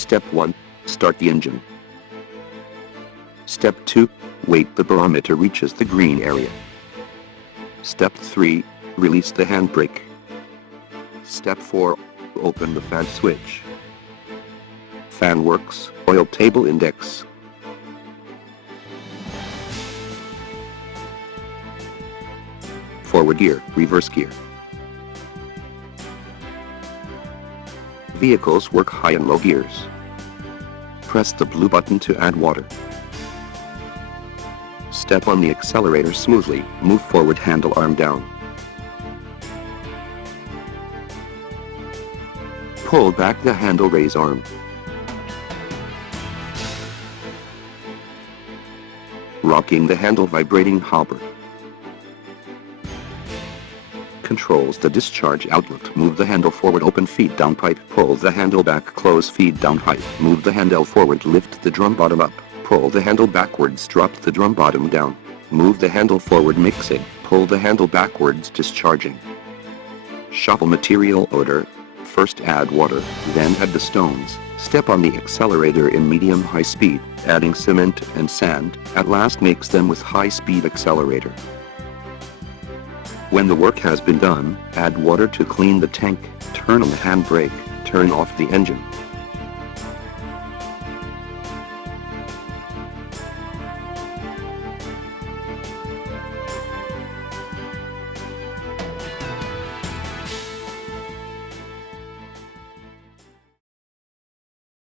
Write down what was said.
Step 1. Start the engine. Step 2. Wait the barometer reaches the green area. Step 3. Release the handbrake. Step 4. Open the fan switch. Fan works, oil table index. Forward gear, reverse gear. Vehicles work high and low gears. Press the blue button to add water. Step on the accelerator smoothly, move forward handle arm down. Pull back the handle, raise arm. Rocking the handle, vibrating hopper. Controls the discharge outlet, move the handle forward, open feed down pipe, pull the handle back, close feed down pipe, move the handle forward, lift the drum bottom up, pull the handle backwards, drop the drum bottom down, move the handle forward, mixing, pull the handle backwards, discharging. Shovel material order. First add water, then add the stones. Step on the accelerator in medium-high speed, adding cement and sand, at last mix them with high-speed accelerator. When the work has been done, add water to clean the tank, turn on the handbrake, turn off the engine.